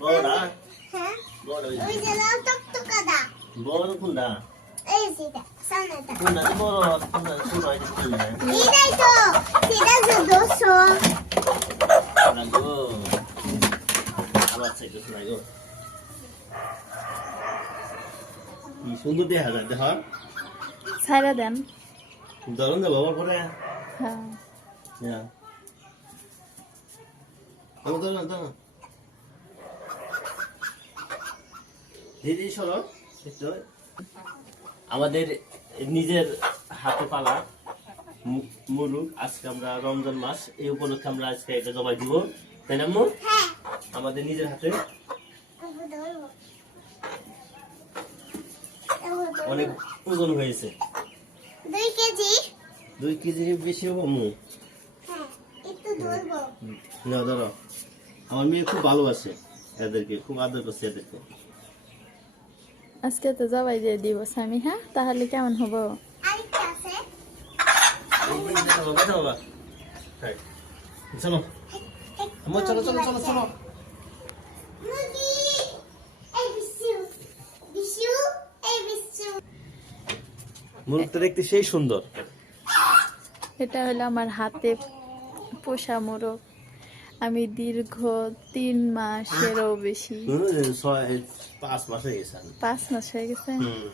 বড়া হ্যাঁ বড় ওই যে লাল টকটকাটা বড় কোনটা এই সেটা সামনেটা কোনটা বড় কোনটা ছোট এটা কোনটা এইটাই তো সেটা যে 200 লাগো আবার চাইতে লাগো কি সুন্দর দেখা যায় দেখো ছাইরা দেন। ধরুন দেবো আবার পরে হ্যাঁ হ্যাঁ ধরুন ধরুন দিদি সরো একটু আমাদের নিজের হাতে পালা মুরুগ আজকে আমরা রমজান মাস এই উপলক্ষে আমরা আজকে এটা জবাই দিব তাই না আম্মু? হ্যাঁ আমাদের নিজের হাতে অনেক ওজন হয়েছে 2 কেজি 2 কেজির বেশি হবে আম্মু হ্যাঁ একটু ধরবো না ধরো আমার মেয়ে খুব ভালোবাসে এদেরকে খুব আদর করছে এদেরকে আজকে তো জবাই দিয়ে দিব স্বামী। হ্যাঁ তাহলে কেমন হবো? আরেকটা আছে চলো বাবা হ্যাঁ চলো আম্মু চলো চলো চলো চলো মুরগি এই বিশু বিশু এই বিশু মুরগটা দেখতে সেই সুন্দর এটা হলো আমার হাতে পোষা মোরগ। আমি দীর্ঘ 3 মাসেরও বেশি 5 মাস হয়ে গেছে 5 মাস হয়ে গেছে। হুম